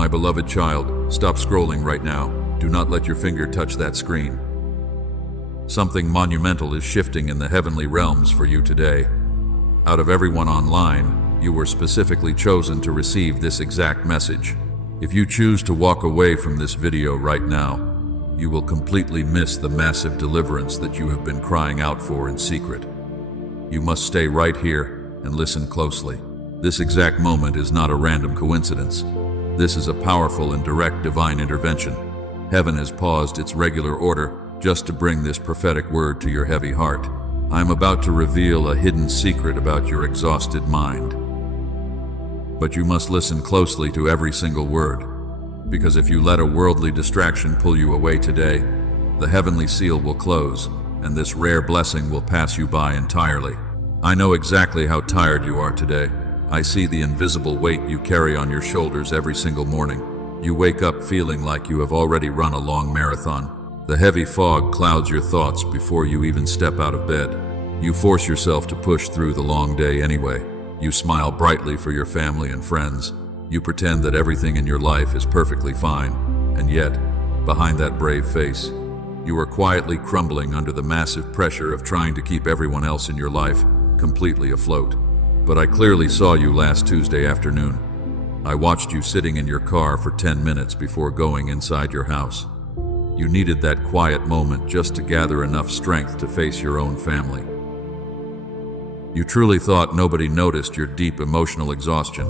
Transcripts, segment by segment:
My beloved child, stop scrolling right now. Do not let your finger touch that screen. Something monumental is shifting in the heavenly realms for you today. Out of everyone online, you were specifically chosen to receive this exact message. If you choose to walk away from this video right now, you will completely miss the massive deliverance that you have been crying out for in secret. You must stay right here and listen closely. This exact moment is not a random coincidence. This is a powerful and direct divine intervention. Heaven has paused its regular order just to bring this prophetic word to your heavy heart. I am about to reveal a hidden secret about your exhausted mind. But you must listen closely to every single word, because if you let a worldly distraction pull you away today, the heavenly seal will close, and this rare blessing will pass you by entirely. I know exactly how tired you are today. I see the invisible weight you carry on your shoulders every single morning. You wake up feeling like you have already run a long marathon. The heavy fog clouds your thoughts before you even step out of bed. You force yourself to push through the long day anyway. You smile brightly for your family and friends. You pretend that everything in your life is perfectly fine. And yet, behind that brave face, you are quietly crumbling under the massive pressure of trying to keep everyone else in your life completely afloat. But I clearly saw you last Tuesday afternoon. I watched you sitting in your car for 10 minutes before going inside your house. You needed that quiet moment just to gather enough strength to face your own family. You truly thought nobody noticed your deep emotional exhaustion.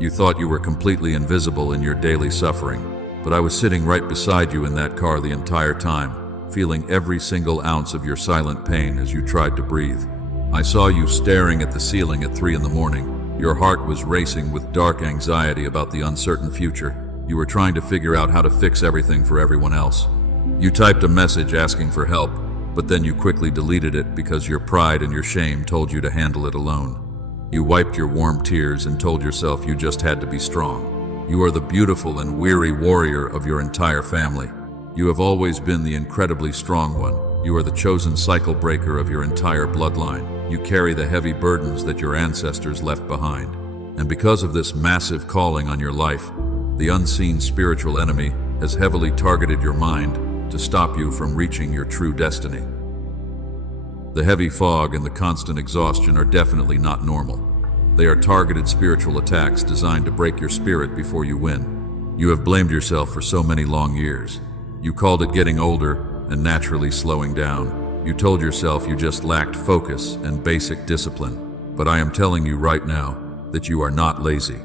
You thought you were completely invisible in your daily suffering, but I was sitting right beside you in that car the entire time, feeling every single ounce of your silent pain as you tried to breathe. I saw you staring at the ceiling at 3 in the morning. Your heart was racing with dark anxiety about the uncertain future. You were trying to figure out how to fix everything for everyone else. You typed a message asking for help, but then you quickly deleted it because your pride and your shame told you to handle it alone. You wiped your warm tears and told yourself you just had to be strong. You are the beautiful and weary warrior of your entire family. You have always been the incredibly strong one. You are the chosen cycle breaker of your entire bloodline. You carry the heavy burdens that your ancestors left behind. And because of this massive calling on your life, the unseen spiritual enemy has heavily targeted your mind to stop you from reaching your true destiny. The heavy fog and the constant exhaustion are definitely not normal. They are targeted spiritual attacks designed to break your spirit before you win. You have blamed yourself for so many long years. You called it getting older and naturally slowing down. You told yourself you just lacked focus and basic discipline. But I am telling you right now that you are not lazy.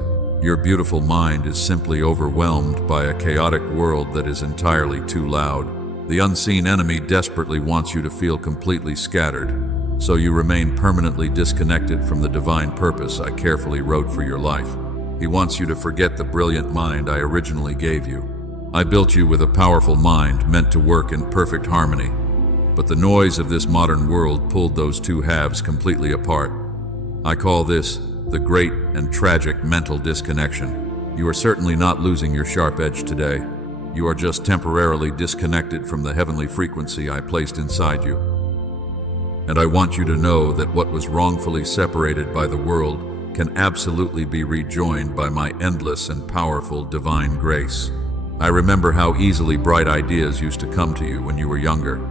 Your beautiful mind is simply overwhelmed by a chaotic world that is entirely too loud. The unseen enemy desperately wants you to feel completely scattered, so you remain permanently disconnected from the divine purpose I carefully wrote for your life. He wants you to forget the brilliant mind I originally gave you. I built you with a powerful mind meant to work in perfect harmony, but the noise of this modern world pulled those two halves completely apart. I call this the great and tragic mental disconnection. You are certainly not losing your sharp edge today. You are just temporarily disconnected from the heavenly frequency I placed inside you. And I want you to know that what was wrongfully separated by the world can absolutely be rejoined by my endless and powerful divine grace. I remember how easily bright ideas used to come to you when you were younger.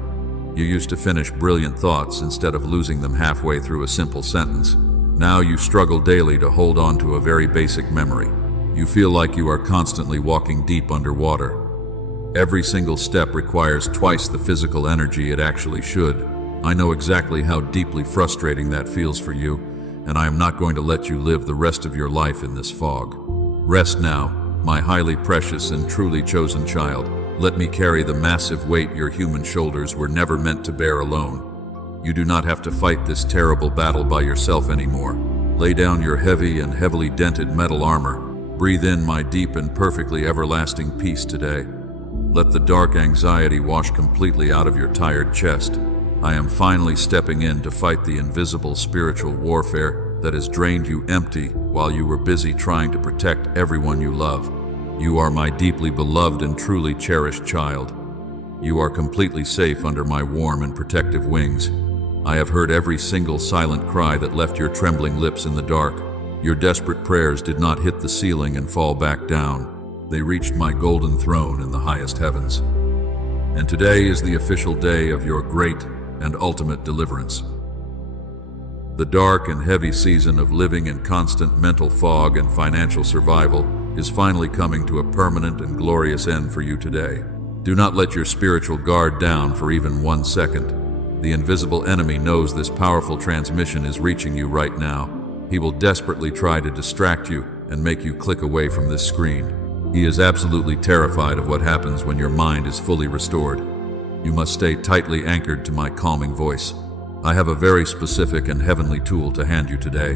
You used to finish brilliant thoughts instead of losing them halfway through a simple sentence. Now you struggle daily to hold on to a very basic memory. You feel like you are constantly walking deep underwater. Every single step requires twice the physical energy it actually should. I know exactly how deeply frustrating that feels for you, and I am not going to let you live the rest of your life in this fog. Rest now, my highly precious and truly chosen child. Let me carry the massive weight your human shoulders were never meant to bear alone. You do not have to fight this terrible battle by yourself anymore. Lay down your heavy and heavily dented metal armor. Breathe in my deep and perfectly everlasting peace today. Let the dark anxiety wash completely out of your tired chest. I am finally stepping in to fight the invisible spiritual warfare that has drained you empty while you were busy trying to protect everyone you love. You are my deeply beloved and truly cherished child. You are completely safe under my warm and protective wings. I have heard every single silent cry that left your trembling lips in the dark. Your desperate prayers did not hit the ceiling and fall back down. They reached my golden throne in the highest heavens. And today is the official day of your great and ultimate deliverance. The dark and heavy season of living in constant mental fog and financial survival is finally coming to a permanent and glorious end for you today. Do not let your spiritual guard down for even 1 second. The invisible enemy knows this powerful transmission is reaching you right now. He will desperately try to distract you and make you click away from this screen. He is absolutely terrified of what happens when your mind is fully restored. You must stay tightly anchored to my calming voice. I have a very specific and heavenly tool to hand you today,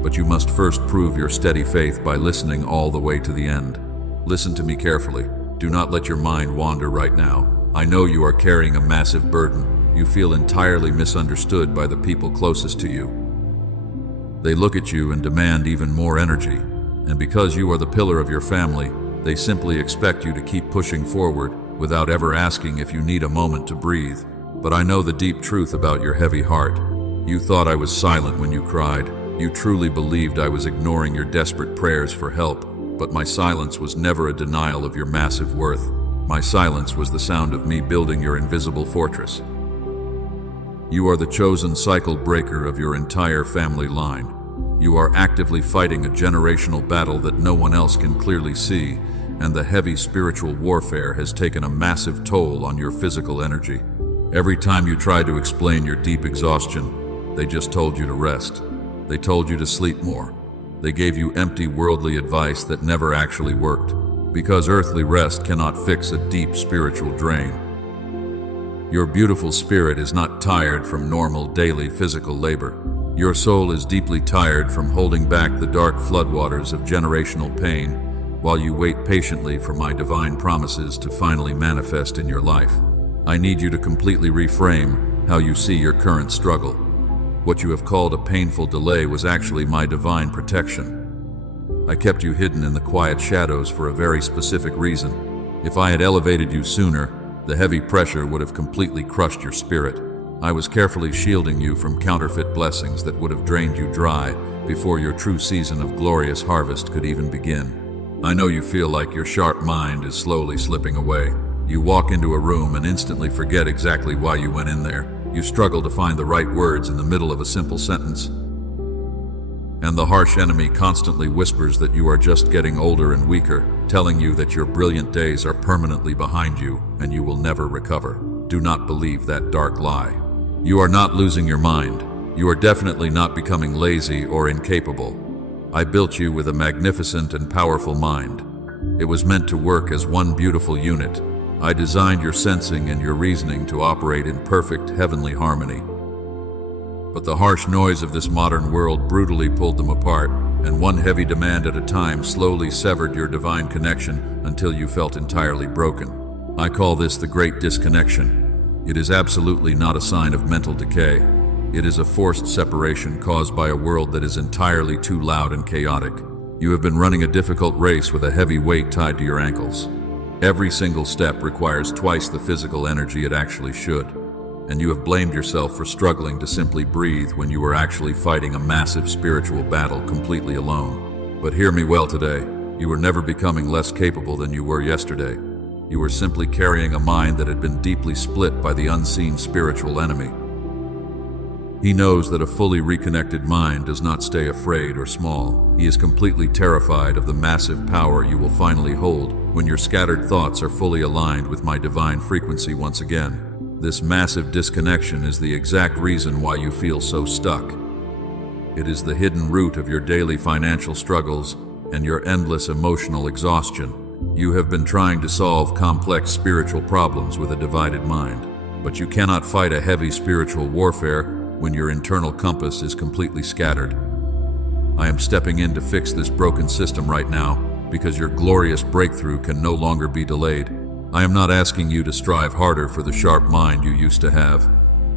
but you must first prove your steady faith by listening all the way to the end. Listen to me carefully. Do not let your mind wander right now. I know you are carrying a massive burden. You feel entirely misunderstood by the people closest to you. They look at you and demand even more energy, and because you are the pillar of your family, they simply expect you to keep pushing forward without ever asking if you need a moment to breathe. But I know the deep truth about your heavy heart. You thought I was silent when you cried. You truly believed I was ignoring your desperate prayers for help, but my silence was never a denial of your massive worth. My silence was the sound of me building your invisible fortress. You are the chosen cycle breaker of your entire family line. You are actively fighting a generational battle that no one else can clearly see, and the heavy spiritual warfare has taken a massive toll on your physical energy. Every time you try to explain your deep exhaustion, they just told you to rest. They told you to sleep more. They gave you empty worldly advice that never actually worked, because earthly rest cannot fix a deep spiritual drain. Your beautiful spirit is not tired from normal daily physical labor. Your soul is deeply tired from holding back the dark floodwaters of generational pain while you wait patiently for my divine promises to finally manifest in your life. I need you to completely reframe how you see your current struggle. What you have called a painful delay was actually my divine protection. I kept you hidden in the quiet shadows for a very specific reason. If I had elevated you sooner, the heavy pressure would have completely crushed your spirit. I was carefully shielding you from counterfeit blessings that would have drained you dry before your true season of glorious harvest could even begin. I know you feel like your sharp mind is slowly slipping away. You walk into a room and instantly forget exactly why you went in there. You struggle to find the right words in the middle of a simple sentence. And the harsh enemy constantly whispers that you are just getting older and weaker, telling you that your brilliant days are permanently behind you and you will never recover. Do not believe that dark lie. You are not losing your mind. You are definitely not becoming lazy or incapable. I built you with a magnificent and powerful mind. It was meant to work as one beautiful unit. I designed your sensing and your reasoning to operate in perfect heavenly harmony. But the harsh noise of this modern world brutally pulled them apart, and one heavy demand at a time slowly severed your divine connection until you felt entirely broken. I call this the great disconnection. It is absolutely not a sign of mental decay. It is a forced separation caused by a world that is entirely too loud and chaotic. You have been running a difficult race with a heavy weight tied to your ankles. Every single step requires twice the physical energy it actually should, and you have blamed yourself for struggling to simply breathe when you were actually fighting a massive spiritual battle completely alone. But hear me well today. You were never becoming less capable than you were yesterday. You were simply carrying a mind that had been deeply split by the unseen spiritual enemy. He knows that a fully reconnected mind does not stay afraid or small. He is completely terrified of the massive power you will finally hold when your scattered thoughts are fully aligned with my divine frequency once again. This massive disconnection is the exact reason why you feel so stuck. It is the hidden root of your daily financial struggles and your endless emotional exhaustion. You have been trying to solve complex spiritual problems with a divided mind, but you cannot fight a heavy spiritual warfare when your internal compass is completely scattered. I am stepping in to fix this broken system right now because your glorious breakthrough can no longer be delayed. I am not asking you to strive harder for the sharp mind you used to have.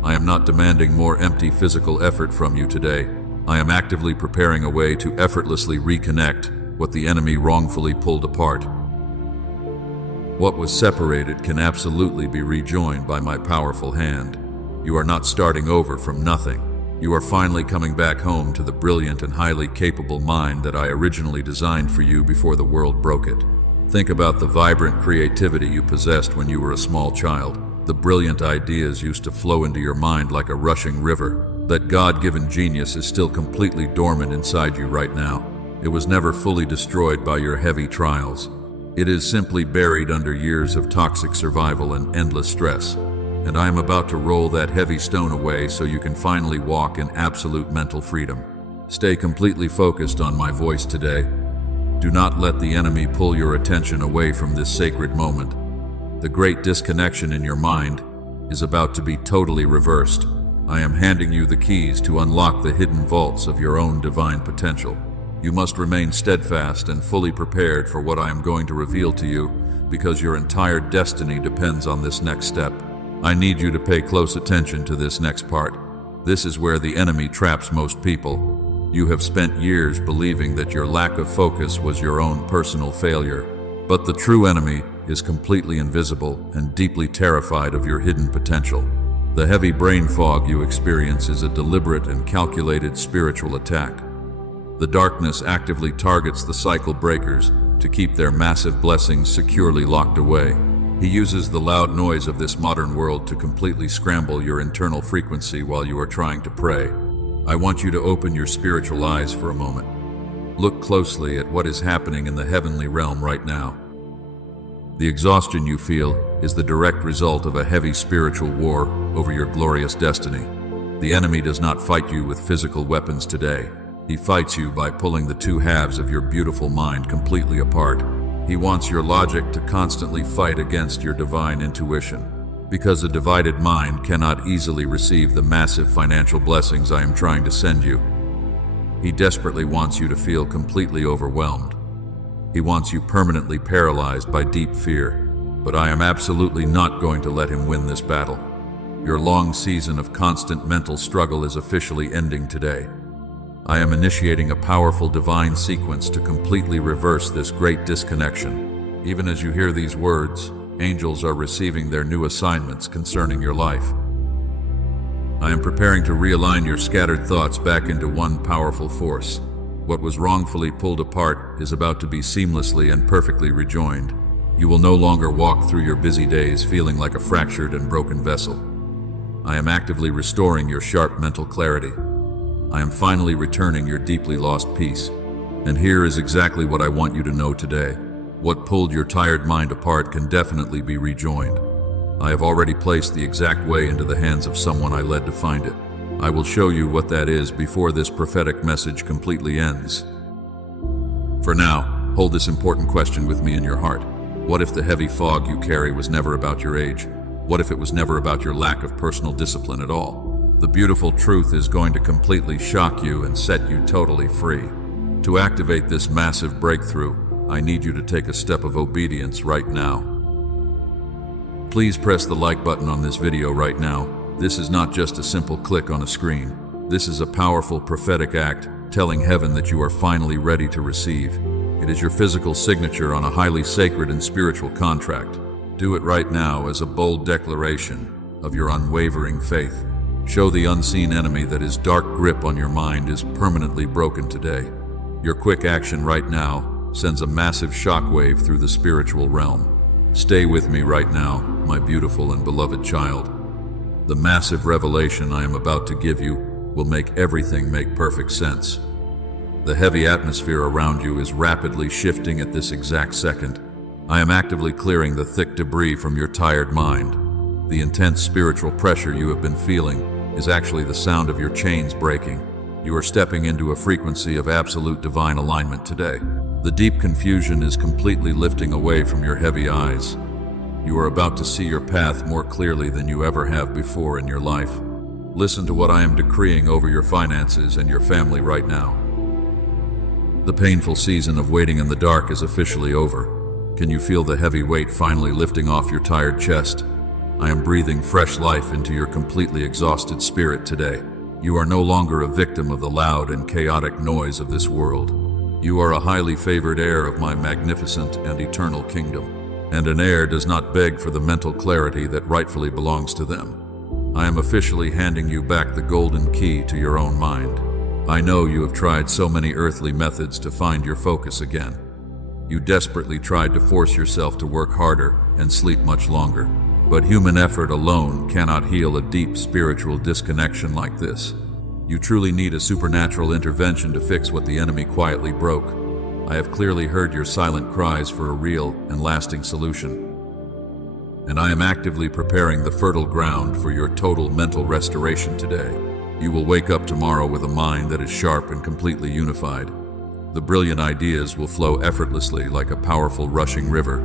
I am not demanding more empty physical effort from you today. I am actively preparing a way to effortlessly reconnect what the enemy wrongfully pulled apart. What was separated can absolutely be rejoined by my powerful hand. You are not starting over from nothing. You are finally coming back home to the brilliant and highly capable mind that I originally designed for you before the world broke it. Think about the vibrant creativity you possessed when you were a small child. The brilliant ideas used to flow into your mind like a rushing river. That God-given genius is still completely dormant inside you right now. It was never fully destroyed by your heavy trials. It is simply buried under years of toxic survival and endless stress. And I am about to roll that heavy stone away so you can finally walk in absolute mental freedom. Stay completely focused on my voice today. Do not let the enemy pull your attention away from this sacred moment. The great disconnection in your mind is about to be totally reversed. I am handing you the keys to unlock the hidden vaults of your own divine potential. You must remain steadfast and fully prepared for what I am going to reveal to you, because your entire destiny depends on this next step. I need you to pay close attention to this next part. This is where the enemy traps most people. You have spent years believing that your lack of focus was your own personal failure. But the true enemy is completely invisible and deeply terrified of your hidden potential. The heavy brain fog you experience is a deliberate and calculated spiritual attack. The darkness actively targets the cycle breakers to keep their massive blessings securely locked away. He uses the loud noise of this modern world to completely scramble your internal frequency while you are trying to pray. I want you to open your spiritual eyes for a moment. Look closely at what is happening in the heavenly realm right now. The exhaustion you feel is the direct result of a heavy spiritual war over your glorious destiny. The enemy does not fight you with physical weapons today. He fights you by pulling the two halves of your beautiful mind completely apart. He wants your logic to constantly fight against your divine intuition, because a divided mind cannot easily receive the massive financial blessings I am trying to send you. He desperately wants you to feel completely overwhelmed. He wants you permanently paralyzed by deep fear, but I am absolutely not going to let him win this battle. Your long season of constant mental struggle is officially ending today. I am initiating a powerful divine sequence to completely reverse this great disconnection. Even as you hear these words, angels are receiving their new assignments concerning your life. I am preparing to realign your scattered thoughts back into one powerful force. What was wrongfully pulled apart is about to be seamlessly and perfectly rejoined. You will no longer walk through your busy days feeling like a fractured and broken vessel. I am actively restoring your sharp mental clarity. I am finally returning your deeply lost peace. And here is exactly what I want you to know today. What pulled your tired mind apart can definitely be rejoined. I have already placed the exact way into the hands of someone I led to find it. I will show you what that is before this prophetic message completely ends. For now, hold this important question with me in your heart. What if the heavy fog you carry was never about your age? What if it was never about your lack of personal discipline at all? The beautiful truth is going to completely shock you and set you totally free. To activate this massive breakthrough, I need you to take a step of obedience right now. Please press the like button on this video right now. This is not just a simple click on a screen. This is a powerful prophetic act telling heaven that you are finally ready to receive. It is your physical signature on a highly sacred and spiritual contract. Do it right now as a bold declaration of your unwavering faith. Show the unseen enemy that his dark grip on your mind is permanently broken today. Your quick action right now sends a massive shockwave through the spiritual realm. Stay with me right now, my beautiful and beloved child. The massive revelation I am about to give you will make everything make perfect sense. The heavy atmosphere around you is rapidly shifting at this exact second. I am actively clearing the thick debris from your tired mind. The intense spiritual pressure you have been feeling is actually the sound of your chains breaking. You are stepping into a frequency of absolute divine alignment today. The deep confusion is completely lifting away from your heavy eyes. You are about to see your path more clearly than you ever have before in your life. Listen to what I am decreeing over your finances and your family right now. The painful season of waiting in the dark is officially over. Can you feel the heavy weight finally lifting off your tired chest? I am breathing fresh life into your completely exhausted spirit today. You are no longer a victim of the loud and chaotic noise of this world. You are a highly favored heir of my magnificent and eternal kingdom. And an heir does not beg for the mental clarity that rightfully belongs to them. I am officially handing you back the golden key to your own mind. I know you have tried so many earthly methods to find your focus again. You desperately tried to force yourself to work harder and sleep much longer. But human effort alone cannot heal a deep spiritual disconnection like this. You truly need a supernatural intervention to fix what the enemy quietly broke. I have clearly heard your silent cries for a real and lasting solution. And I am actively preparing the fertile ground for your total mental restoration today. You will wake up tomorrow with a mind that is sharp and completely unified. The brilliant ideas will flow effortlessly like a powerful rushing river.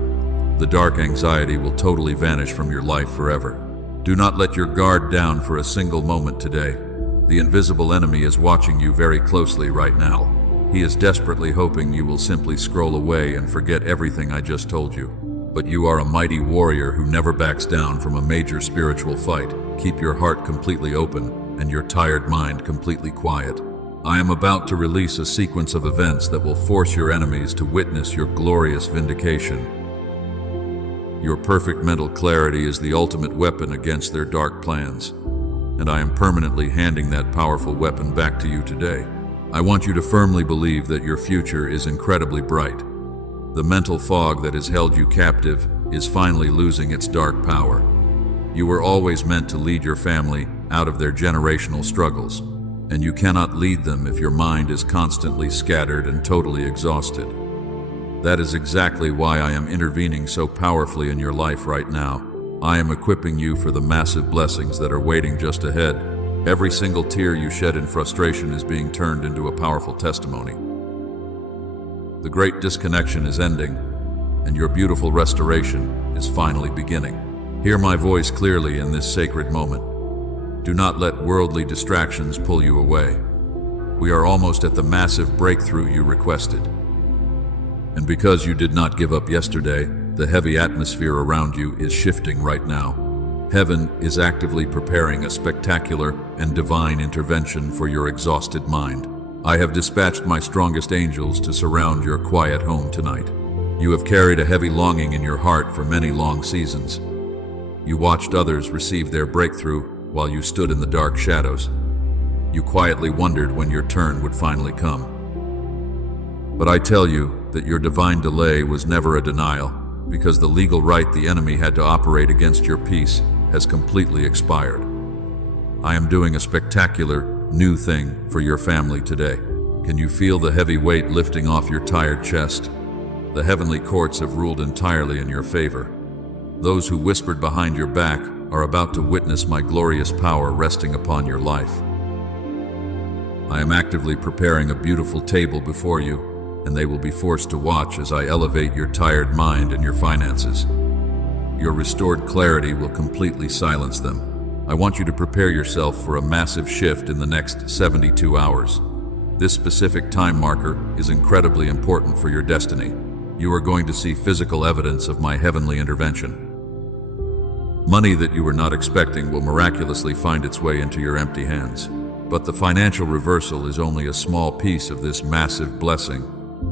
The dark anxiety will totally vanish from your life forever. Do not let your guard down for a single moment today. The invisible enemy is watching you very closely right now. He is desperately hoping you will simply scroll away and forget everything I just told you. But you are a mighty warrior who never backs down from a major spiritual fight. Keep your heart completely open and your tired mind completely quiet. I am about to release a sequence of events that will force your enemies to witness your glorious vindication. Your perfect mental clarity is the ultimate weapon against their dark plans, and I am permanently handing that powerful weapon back to you today. I want you to firmly believe that your future is incredibly bright. The mental fog that has held you captive is finally losing its dark power. You were always meant to lead your family out of their generational struggles, and you cannot lead them if your mind is constantly scattered and totally exhausted. That is exactly why I am intervening so powerfully in your life right now. I am equipping you for the massive blessings that are waiting just ahead. Every single tear you shed in frustration is being turned into a powerful testimony. The great disconnection is ending, and your beautiful restoration is finally beginning. Hear my voice clearly in this sacred moment. Do not let worldly distractions pull you away. We are almost at the massive breakthrough you requested. And because you did not give up yesterday, the heavy atmosphere around you is shifting right now. Heaven is actively preparing a spectacular and divine intervention for your exhausted mind. I have dispatched my strongest angels to surround your quiet home tonight. You have carried a heavy longing in your heart for many long seasons. You watched others receive their breakthrough while you stood in the dark shadows. You quietly wondered when your turn would finally come. But I tell you that your divine delay was never a denial, because the legal right the enemy had to operate against your peace has completely expired. I am doing a spectacular, new thing for your family today. Can you feel the heavy weight lifting off your tired chest? The heavenly courts have ruled entirely in your favor. Those who whispered behind your back are about to witness my glorious power resting upon your life. I am actively preparing a beautiful table before you, and they will be forced to watch as I elevate your tired mind and your finances. Your restored clarity will completely silence them. I want you to prepare yourself for a massive shift in the next 72 hours. This specific time marker is incredibly important for your destiny. You are going to see physical evidence of my heavenly intervention. Money that you were not expecting will miraculously find its way into your empty hands. But the financial reversal is only a small piece of this massive blessing,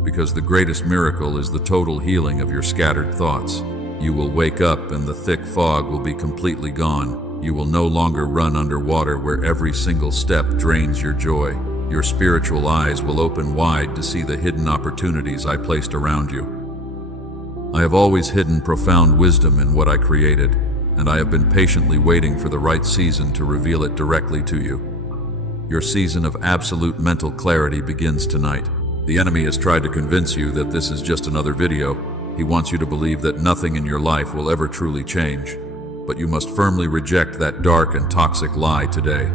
because the greatest miracle is the total healing of your scattered thoughts. You will wake up and the thick fog will be completely gone. You will no longer run underwater where every single step drains your joy. Your spiritual eyes will open wide to see the hidden opportunities I placed around you. I have always hidden profound wisdom in what I created, and I have been patiently waiting for the right season to reveal it directly to you. Your season of absolute mental clarity begins tonight. The enemy has tried to convince you that this is just another video. He wants you to believe that nothing in your life will ever truly change. But you must firmly reject that dark and toxic lie today.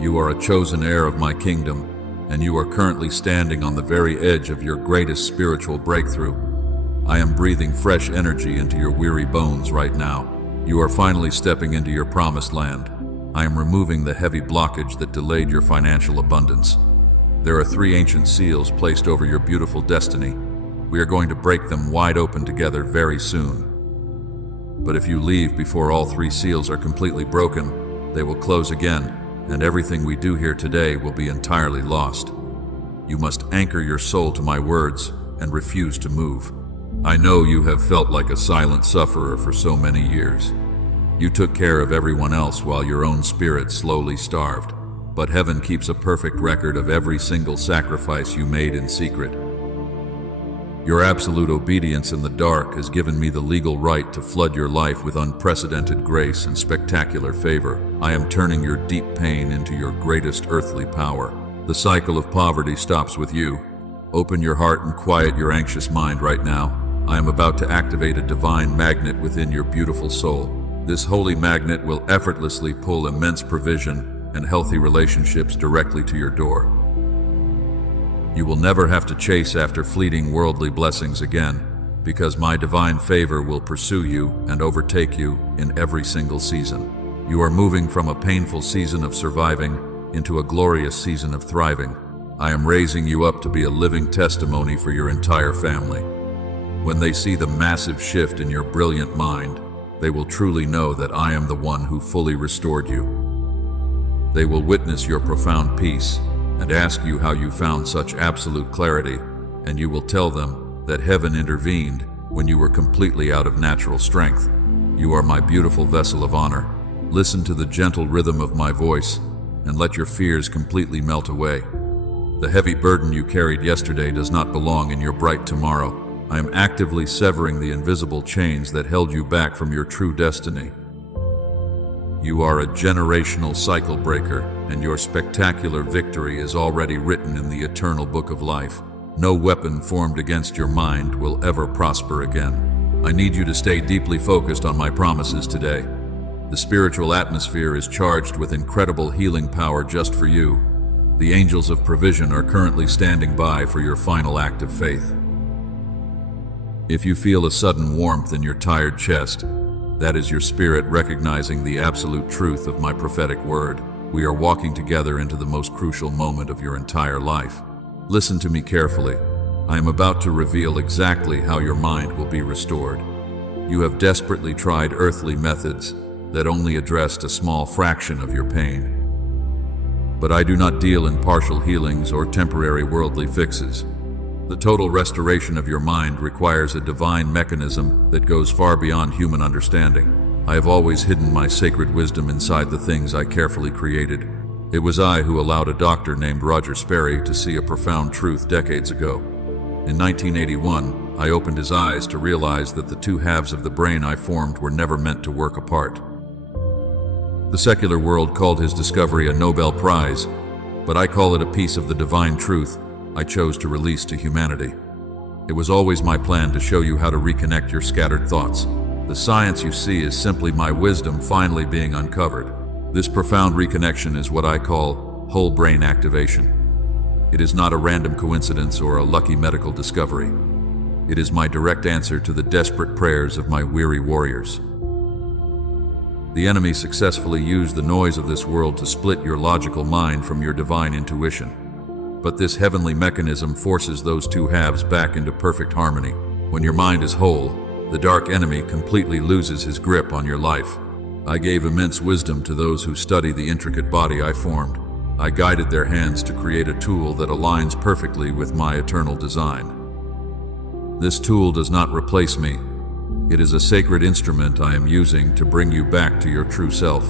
You are a chosen heir of my kingdom, and you are currently standing on the very edge of your greatest spiritual breakthrough. I am breathing fresh energy into your weary bones right now. You are finally stepping into your promised land. I am removing the heavy blockage that delayed your financial abundance. There are 3 ancient seals placed over your beautiful destiny. We are going to break them wide open together very soon. But if you leave before all 3 seals are completely broken, they will close again, and everything we do here today will be entirely lost. You must anchor your soul to my words and refuse to move. I know you have felt like a silent sufferer for so many years. You took care of everyone else while your own spirit slowly starved. But heaven keeps a perfect record of every single sacrifice you made in secret. Your absolute obedience in the dark has given me the legal right to flood your life with unprecedented grace and spectacular favor. I am turning your deep pain into your greatest earthly power. The cycle of poverty stops with you. Open your heart and quiet your anxious mind right now. I am about to activate a divine magnet within your beautiful soul. This holy magnet will effortlessly pull immense provision and healthy relationships directly to your door. You will never have to chase after fleeting worldly blessings again, because my divine favor will pursue you and overtake you in every single season. You are moving from a painful season of surviving into a glorious season of thriving. I am raising you up to be a living testimony for your entire family. When they see the massive shift in your brilliant mind, they will truly know that I am the one who fully restored you. They will witness your profound peace and ask you how you found such absolute clarity, and you will tell them that heaven intervened when you were completely out of natural strength. You are my beautiful vessel of honor. Listen to the gentle rhythm of my voice and let your fears completely melt away. The heavy burden you carried yesterday does not belong in your bright tomorrow. I am actively severing the invisible chains that held you back from your true destiny. You are a generational cycle breaker, and your spectacular victory is already written in the eternal book of life. No weapon formed against your mind will ever prosper again. I need you to stay deeply focused on my promises today. The spiritual atmosphere is charged with incredible healing power just for you. The angels of provision are currently standing by for your final act of faith. If you feel a sudden warmth in your tired chest, that is your spirit recognizing the absolute truth of my prophetic word. We are walking together into the most crucial moment of your entire life. Listen to me carefully. I am about to reveal exactly how your mind will be restored. You have desperately tried earthly methods that only addressed a small fraction of your pain. But I do not deal in partial healings or temporary worldly fixes. The total restoration of your mind requires a divine mechanism that goes far beyond human understanding. I have always hidden my sacred wisdom inside the things I carefully created. It was I who allowed a doctor named Roger Sperry to see a profound truth decades ago. In 1981, I opened his eyes to realize that the two halves of the brain I formed were never meant to work apart. The secular world called his discovery a Nobel Prize, but I call it a piece of the divine truth I chose to release to humanity. It was always my plan to show you how to reconnect your scattered thoughts. The science you see is simply my wisdom finally being uncovered. This profound reconnection is what I call whole brain activation. It is not a random coincidence or a lucky medical discovery. It is my direct answer to the desperate prayers of my weary warriors. The enemy successfully used the noise of this world to split your logical mind from your divine intuition. But this heavenly mechanism forces those two halves back into perfect harmony. When your mind is whole, the dark enemy completely loses his grip on your life. I gave immense wisdom to those who study the intricate body I formed. I guided their hands to create a tool that aligns perfectly with my eternal design. This tool does not replace me. It is a sacred instrument I am using to bring you back to your true self.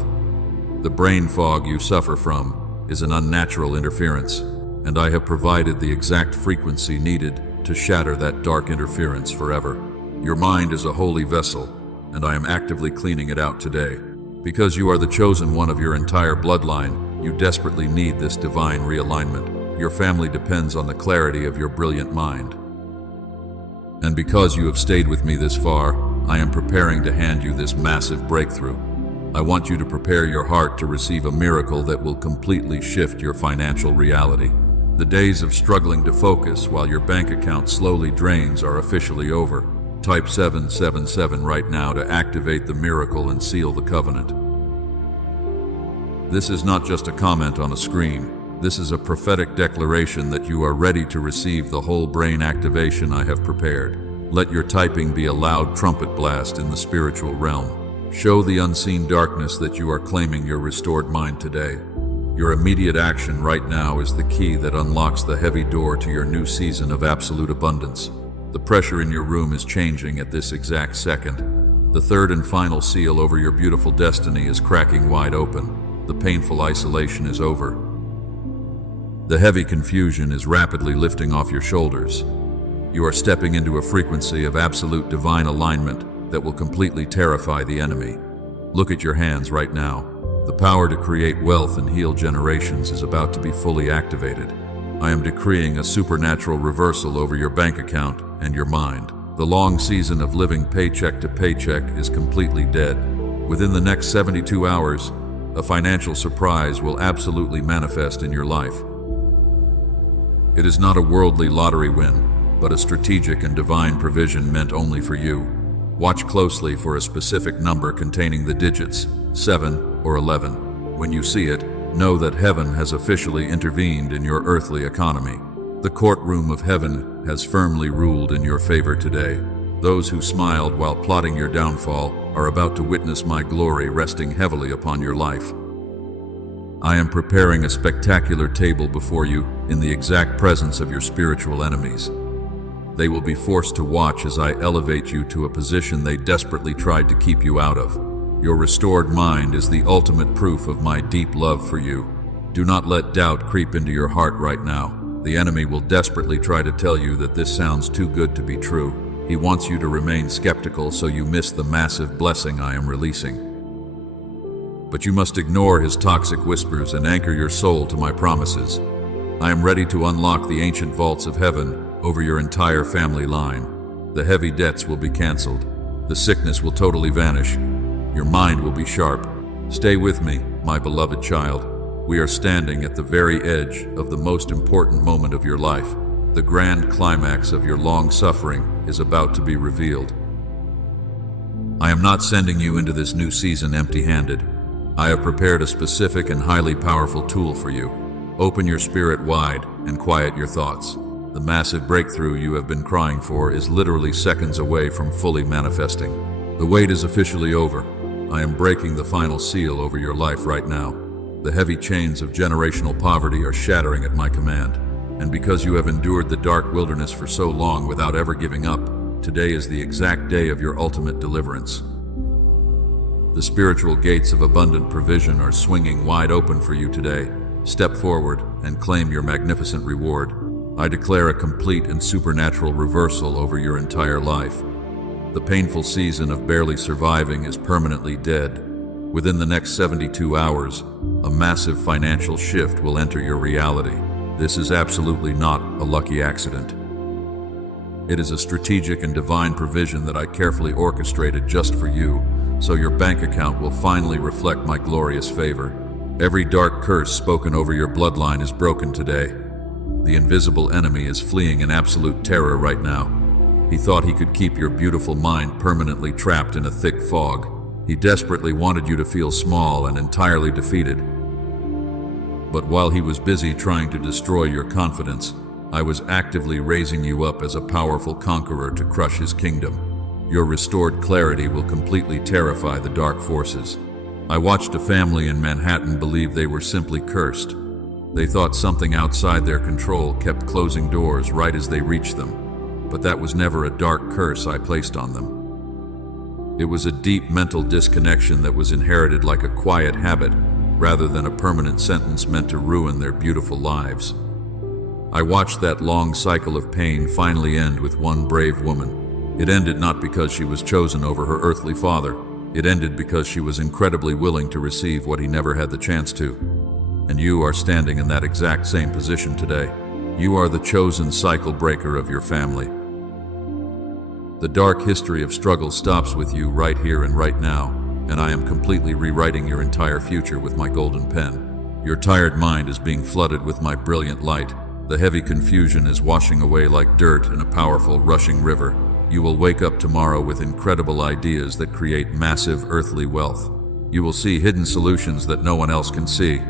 The brain fog you suffer from is an unnatural interference, and I have provided the exact frequency needed to shatter that dark interference forever. Your mind is a holy vessel, and I am actively cleaning it out today. Because you are the chosen one of your entire bloodline, you desperately need this divine realignment. Your family depends on the clarity of your brilliant mind. And because you have stayed with me this far, I am preparing to hand you this massive breakthrough. I want you to prepare your heart to receive a miracle that will completely shift your financial reality. The days of struggling to focus while your bank account slowly drains are officially over. Type 777 right now to activate the miracle and seal the covenant. This is not just a comment on a screen. This is a prophetic declaration that you are ready to receive the whole brain activation I have prepared. Let your typing be a loud trumpet blast in the spiritual realm. Show the unseen darkness that you are claiming your restored mind today. Your immediate action right now is the key that unlocks the heavy door to your new season of absolute abundance. The pressure in your room is changing at this exact second. The third and final seal over your beautiful destiny is cracking wide open. The painful isolation is over. The heavy confusion is rapidly lifting off your shoulders. You are stepping into a frequency of absolute divine alignment that will completely terrify the enemy. Look at your hands right now. The power to create wealth and heal generations is about to be fully activated. I am decreeing a supernatural reversal over your bank account and your mind. The long season of living paycheck to paycheck is completely dead. Within the next 72 hours, a financial surprise will absolutely manifest in your life. It is not a worldly lottery win, but a strategic and divine provision meant only for you. Watch closely for a specific number containing the digits 7 or 11. When you see it, know that heaven has officially intervened in your earthly economy. The courtroom of heaven has firmly ruled in your favor today. Those who smiled while plotting your downfall are about to witness my glory resting heavily upon your life. I am preparing a spectacular table before you in the exact presence of your spiritual enemies. They will be forced to watch as I elevate you to a position they desperately tried to keep you out of. Your restored mind is the ultimate proof of my deep love for you. Do not let doubt creep into your heart right now. The enemy will desperately try to tell you that this sounds too good to be true. He wants you to remain skeptical so you miss the massive blessing I am releasing. But you must ignore his toxic whispers and anchor your soul to my promises. I am ready to unlock the ancient vaults of heaven over your entire family line. The heavy debts will be canceled. The sickness will totally vanish. Your mind will be sharp. Stay with me, my beloved child. We are standing at the very edge of the most important moment of your life. The grand climax of your long suffering is about to be revealed. I am not sending you into this new season empty-handed. I have prepared a specific and highly powerful tool for you. Open your spirit wide and quiet your thoughts. The massive breakthrough you have been crying for is literally seconds away from fully manifesting. The wait is officially over. I am breaking the final seal over your life right now. The heavy chains of generational poverty are shattering at my command. And because you have endured the dark wilderness for so long without ever giving up, today is the exact day of your ultimate deliverance. The spiritual gates of abundant provision are swinging wide open for you today. Step forward and claim your magnificent reward. I declare a complete and supernatural reversal over your entire life. The painful season of barely surviving is permanently dead. Within the next 72 hours, a massive financial shift will enter your reality. This is absolutely not a lucky accident. It is a strategic and divine provision that I carefully orchestrated just for you, so your bank account will finally reflect my glorious favor. Every dark curse spoken over your bloodline is broken today. The invisible enemy is fleeing in absolute terror right now. He thought he could keep your beautiful mind permanently trapped in a thick fog. He desperately wanted you to feel small and entirely defeated. But while he was busy trying to destroy your confidence, I was actively raising you up as a powerful conqueror to crush his kingdom. Your restored clarity will completely terrify the dark forces. I watched a family in Manhattan believe they were simply cursed. They thought something outside their control kept closing doors right as they reached them. But that was never a dark curse I placed on them. It was a deep mental disconnection that was inherited like a quiet habit, rather than a permanent sentence meant to ruin their beautiful lives. I watched that long cycle of pain finally end with one brave woman. It ended not because she was chosen over her earthly father. It ended because she was incredibly willing to receive what he never had the chance to. And you are standing in that exact same position today. You are the chosen cycle breaker of your family. The dark history of struggle stops with you right here and right now, and I am completely rewriting your entire future with my golden pen. Your tired mind is being flooded with my brilliant light. The heavy confusion is washing away like dirt in a powerful, rushing river. You will wake up tomorrow with incredible ideas that create massive earthly wealth. You will see hidden solutions that no one else can see.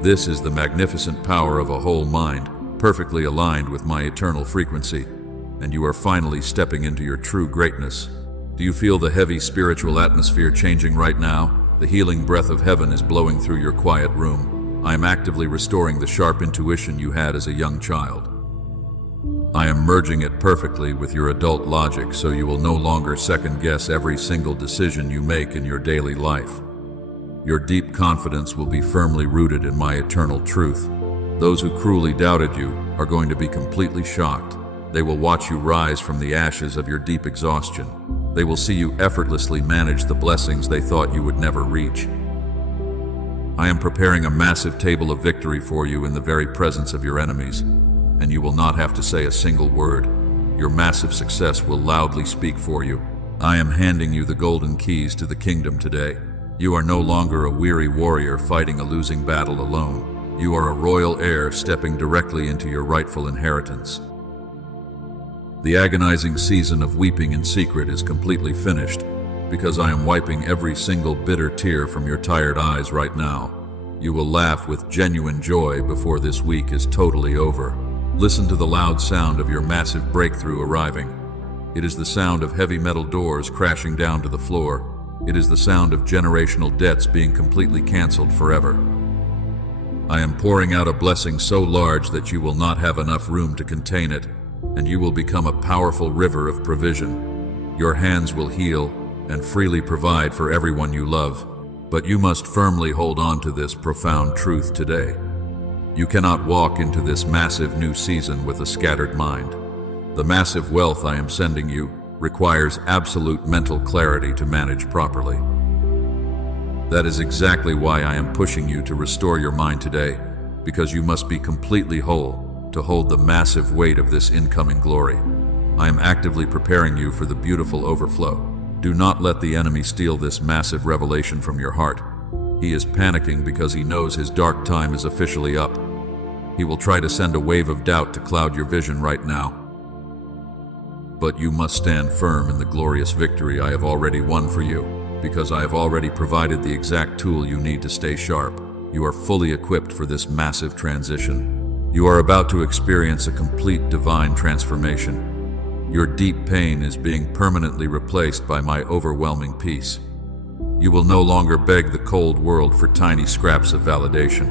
This is the magnificent power of a whole mind, perfectly aligned with my eternal frequency. And you are finally stepping into your true greatness. Do you feel the heavy spiritual atmosphere changing right now? The healing breath of heaven is blowing through your quiet room. I am actively restoring the sharp intuition you had as a young child. I am merging it perfectly with your adult logic so you will no longer second-guess every single decision you make in your daily life. Your deep confidence will be firmly rooted in my eternal truth. Those who cruelly doubted you are going to be completely shocked. They will watch you rise from the ashes of your deep exhaustion. They will see you effortlessly manage the blessings they thought you would never reach. I am preparing a massive table of victory for you in the very presence of your enemies, and you will not have to say a single word. Your massive success will loudly speak for you. I am handing you the golden keys to the kingdom today. You are no longer a weary warrior fighting a losing battle alone. You are a royal heir stepping directly into your rightful inheritance. The agonizing season of weeping in secret is completely finished, because I am wiping every single bitter tear from your tired eyes right now. You will laugh with genuine joy before this week is totally over. Listen to the loud sound of your massive breakthrough arriving. It is the sound of heavy metal doors crashing down to the floor. It is the sound of generational debts being completely canceled forever. I am pouring out a blessing so large that you will not have enough room to contain it, and you will become a powerful river of provision. Your hands will heal and freely provide for everyone you love. But you must firmly hold on to this profound truth today. You cannot walk into this massive new season with a scattered mind. The massive wealth I am sending you requires absolute mental clarity to manage properly. That is exactly why I am pushing you to restore your mind today, because you must be completely whole to hold the massive weight of this incoming glory. I am actively preparing you for the beautiful overflow. Do not let the enemy steal this massive revelation from your heart. He is panicking because he knows his dark time is officially up. He will try to send a wave of doubt to cloud your vision right now. But you must stand firm in the glorious victory I have already won for you, because I have already provided the exact tool you need to stay sharp. You are fully equipped for this massive transition. You are about to experience a complete divine transformation. Your deep pain is being permanently replaced by my overwhelming peace. You will no longer beg the cold world for tiny scraps of validation.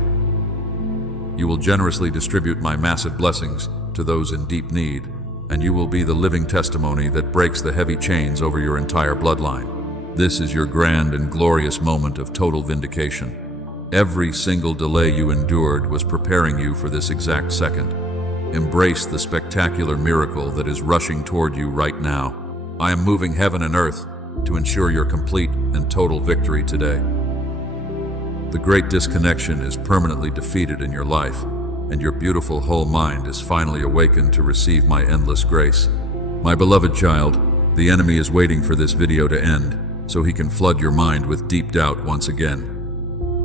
You will generously distribute my massive blessings to those in deep need, and you will be the living testimony that breaks the heavy chains over your entire bloodline. This is your grand and glorious moment of total vindication. Every single delay you endured was preparing you for this exact second. Embrace the spectacular miracle that is rushing toward you right now. I am moving heaven and earth to ensure your complete and total victory today. The great disconnection is permanently defeated in your life, and your beautiful whole mind is finally awakened to receive my endless grace. My beloved child, the enemy is waiting for this video to end so he can flood your mind with deep doubt once again.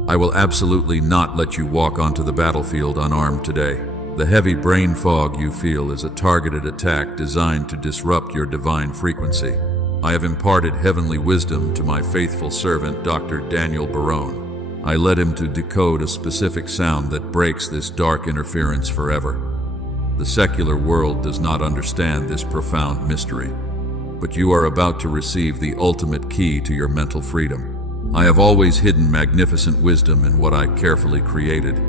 I will absolutely not let you walk onto the battlefield unarmed today. The heavy brain fog you feel is a targeted attack designed to disrupt your divine frequency. I have imparted heavenly wisdom to my faithful servant, Dr. Daniel Barone. I led him to decode a specific sound that breaks this dark interference forever. The secular world does not understand this profound mystery, but you are about to receive the ultimate key to your mental freedom. I have always hidden magnificent wisdom in what I carefully created.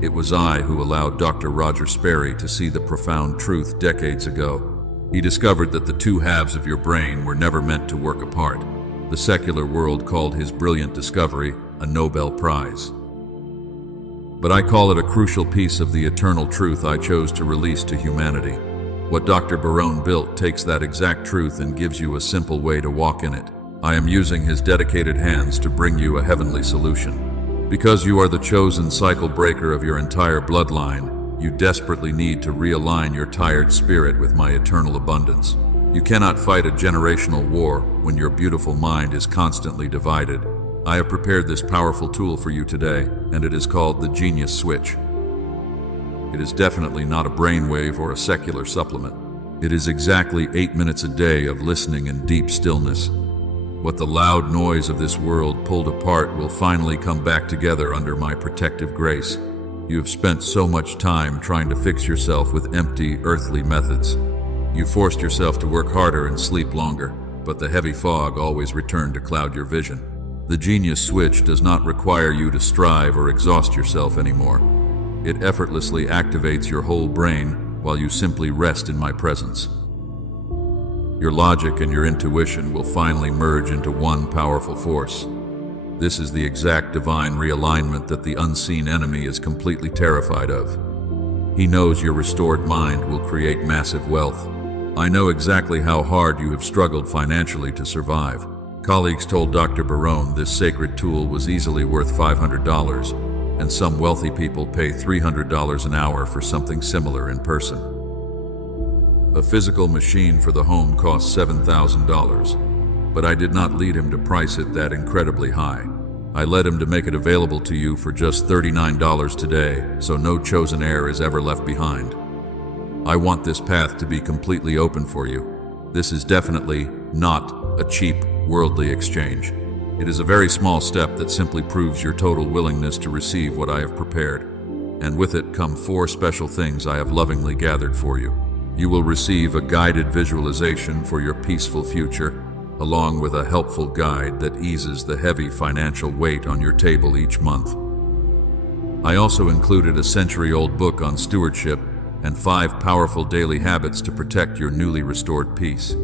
It was I who allowed Dr. Roger Sperry to see the profound truth decades ago. He discovered that the two halves of your brain were never meant to work apart. The secular world called his brilliant discovery a Nobel Prize. But I call it a crucial piece of the eternal truth I chose to release to humanity. What Dr. Barone built takes that exact truth and gives you a simple way to walk in it. I am using his dedicated hands to bring you a heavenly solution. Because you are the chosen cycle breaker of your entire bloodline, you desperately need to realign your tired spirit with my eternal abundance. You cannot fight a generational war when your beautiful mind is constantly divided. I have prepared this powerful tool for you today, and it is called the Genius Switch. It is definitely not a brainwave or a secular supplement. It is exactly 8 minutes a day of listening in deep stillness. What the loud noise of this world pulled apart will finally come back together under my protective grace. You have spent so much time trying to fix yourself with empty, earthly methods. You forced yourself to work harder and sleep longer, but the heavy fog always returned to cloud your vision. The Genius Switch does not require you to strive or exhaust yourself anymore. It effortlessly activates your whole brain while you simply rest in my presence. Your logic and your intuition will finally merge into one powerful force. This is the exact divine realignment that the unseen enemy is completely terrified of. He knows your restored mind will create massive wealth. I know exactly how hard you have struggled financially to survive. Colleagues told Dr. Barone this sacred tool was easily worth $500, and some wealthy people pay $300 an hour for something similar in person. A physical machine for the home costs $7,000, but I did not lead him to price it that incredibly high. I led him to make it available to you for just $39 today, so no chosen heir is ever left behind. I want this path to be completely open for you. This is definitely not a cheap, worldly exchange. It is a very small step that simply proves your total willingness to receive what I have prepared. And with it come 4 special things I have lovingly gathered for you. You will receive a guided visualization for your peaceful future, along with a helpful guide that eases the heavy financial weight on your table each month. I also included a century-old book on stewardship and 5 powerful daily habits to protect your newly restored peace.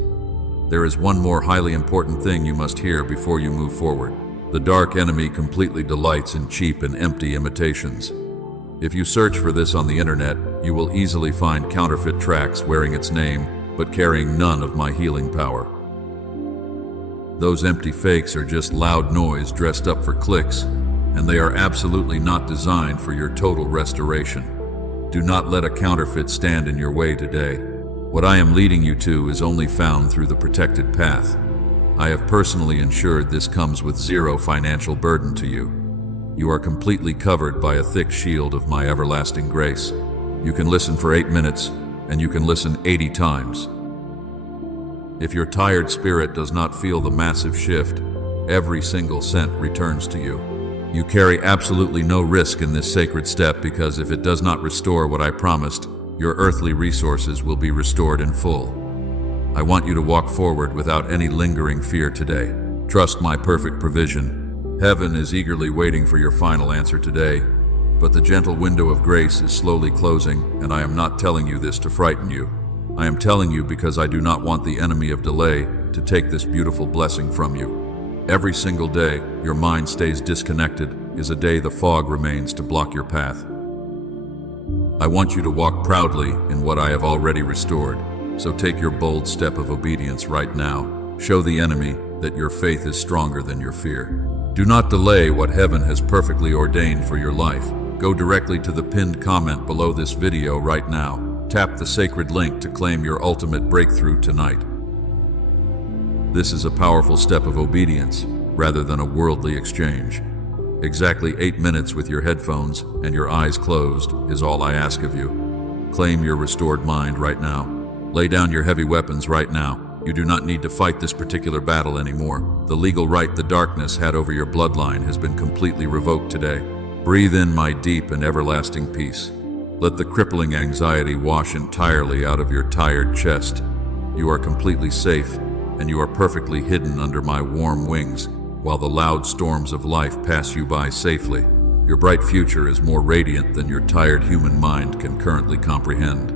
There is one more highly important thing you must hear before you move forward. The dark enemy completely delights in cheap and empty imitations. If you search for this on the internet, you will easily find counterfeit tracks wearing its name, but carrying none of my healing power. Those empty fakes are just loud noise dressed up for clicks, and they are absolutely not designed for your total restoration. Do not let a counterfeit stand in your way today. What I am leading you to is only found through the protected path. I have personally ensured this comes with 0 financial burden to you. You are completely covered by a thick shield of my everlasting grace. You can listen for 8 minutes, and you can listen 80 times. If your tired spirit does not feel the massive shift, every single cent returns to you. You carry absolutely no risk in this sacred step because if it does not restore what I promised, your earthly resources will be restored in full. I want you to walk forward without any lingering fear today. Trust my perfect provision. Heaven is eagerly waiting for your final answer today, but the gentle window of grace is slowly closing, and I am not telling you this to frighten you. I am telling you because I do not want the enemy of delay to take this beautiful blessing from you. Every single day your mind stays disconnected is a day the fog remains to block your path. I want you to walk proudly in what I have already restored, so take your bold step of obedience right now. Show the enemy that your faith is stronger than your fear. Do not delay what heaven has perfectly ordained for your life. Go directly to the pinned comment below this video right now. Tap the sacred link to claim your ultimate breakthrough tonight. This is a powerful step of obedience, rather than a worldly exchange. Exactly 8 minutes with your headphones and your eyes closed is all I ask of you. Claim your restored mind right now. Lay down your heavy weapons right now. You do not need to fight this particular battle anymore. The legal right the darkness had over your bloodline has been completely revoked today. Breathe in my deep and everlasting peace. Let the crippling anxiety wash entirely out of your tired chest. You are completely safe, and you are perfectly hidden under my warm wings, while the loud storms of life pass you by safely. Your bright future is more radiant than your tired human mind can currently comprehend.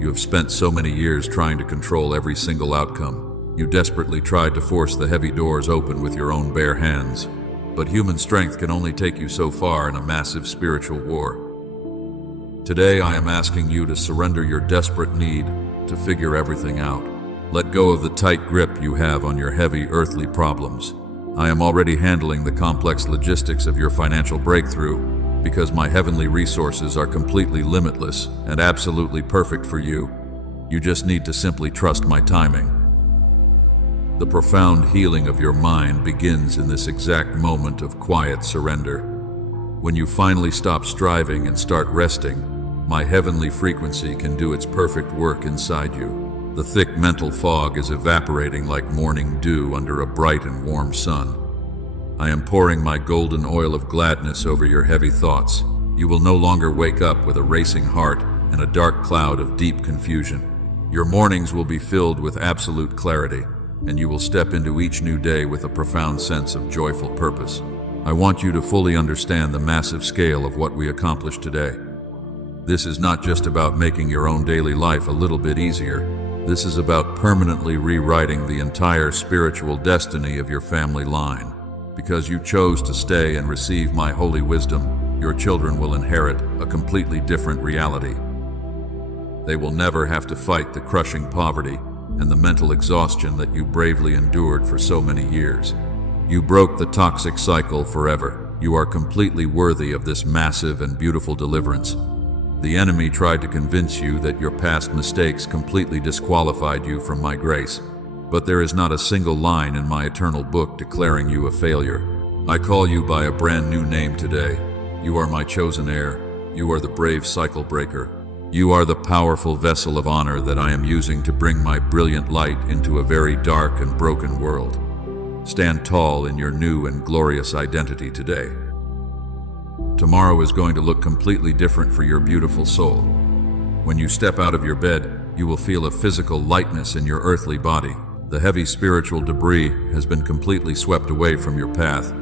You have spent so many years trying to control every single outcome. You desperately tried to force the heavy doors open with your own bare hands. But human strength can only take you so far in a massive spiritual war. Today I am asking you to surrender your desperate need to figure everything out. Let go of the tight grip you have on your heavy earthly problems. I am already handling the complex logistics of your financial breakthrough because my heavenly resources are completely limitless and absolutely perfect for you. You just need to simply trust my timing. The profound healing of your mind begins in this exact moment of quiet surrender. When you finally stop striving and start resting, my heavenly frequency can do its perfect work inside you. The thick mental fog is evaporating like morning dew under a bright and warm sun. I am pouring my golden oil of gladness over your heavy thoughts. You will no longer wake up with a racing heart and a dark cloud of deep confusion. Your mornings will be filled with absolute clarity, and you will step into each new day with a profound sense of joyful purpose. I want you to fully understand the massive scale of what we accomplished today. This is not just about making your own daily life a little bit easier. This is about permanently rewriting the entire spiritual destiny of your family line. Because you chose to stay and receive my holy wisdom, your children will inherit a completely different reality. They will never have to fight the crushing poverty and the mental exhaustion that you bravely endured for so many years. You broke the toxic cycle forever. You are completely worthy of this massive and beautiful deliverance. The enemy tried to convince you that your past mistakes completely disqualified you from my grace, but there is not a single line in my eternal book declaring you a failure. I call you by a brand new name today. You are my chosen heir. You are the brave cycle breaker. You are the powerful vessel of honor that I am using to bring my brilliant light into a very dark and broken world. Stand tall in your new and glorious identity today. Tomorrow is going to look completely different for your beautiful soul. When you step out of your bed, you will feel a physical lightness in your earthly body. The heavy spiritual debris has been completely swept away from your path.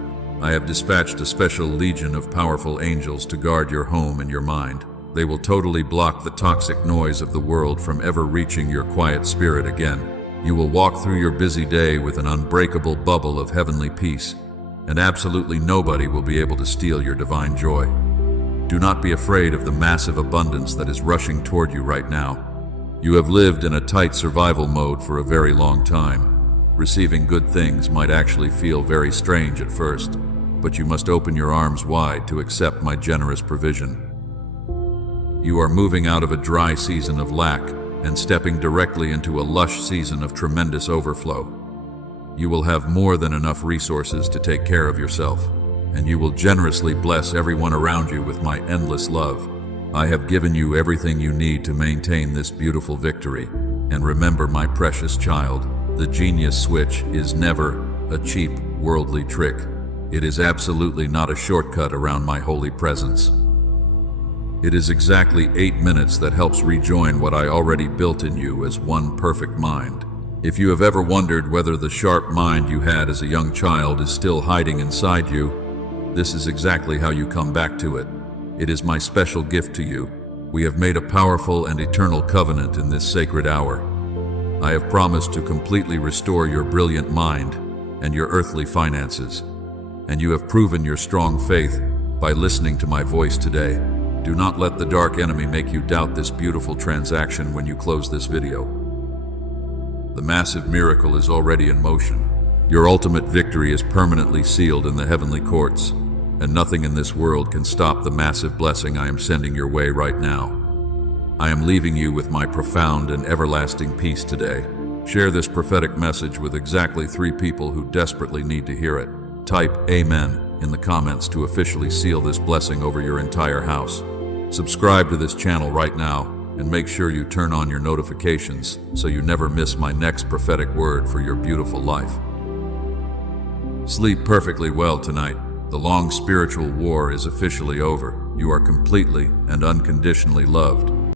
I have dispatched a special legion of powerful angels to guard your home and your mind. They will totally block the toxic noise of the world from ever reaching your quiet spirit again. You will walk through your busy day with an unbreakable bubble of heavenly peace, and absolutely nobody will be able to steal your divine joy. Do not be afraid of the massive abundance that is rushing toward you right now. You have lived in a tight survival mode for a very long time. Receiving good things might actually feel very strange at first, but you must open your arms wide to accept my generous provision. You are moving out of a dry season of lack and stepping directly into a lush season of tremendous overflow. You will have more than enough resources to take care of yourself, and you will generously bless everyone around you with my endless love. I have given you everything you need to maintain this beautiful victory. And remember, my precious child, the genius switch is never a cheap, worldly trick. It is absolutely not a shortcut around my holy presence. It is exactly 8 minutes that helps rejoin what I already built in you as one perfect mind. If you have ever wondered whether the sharp mind you had as a young child is still hiding inside you, this is exactly how you come back to it. It is my special gift to you. We have made a powerful and eternal covenant in this sacred hour. I have promised to completely restore your brilliant mind and your earthly finances, and you have proven your strong faith by listening to my voice today. Do not let the dark enemy make you doubt this beautiful transaction when you close this video. The massive miracle is already in motion. Your ultimate victory is permanently sealed in the heavenly courts, and nothing in this world can stop the massive blessing I am sending your way right now. I am leaving you with my profound and everlasting peace today. Share this prophetic message with exactly 3 people who desperately need to hear it. Type Amen in the comments to officially seal this blessing over your entire house. Subscribe to this channel right now, and make sure you turn on your notifications so you never miss my next prophetic word for your beautiful life. Sleep perfectly well tonight. The long spiritual war is officially over. You are completely and unconditionally loved.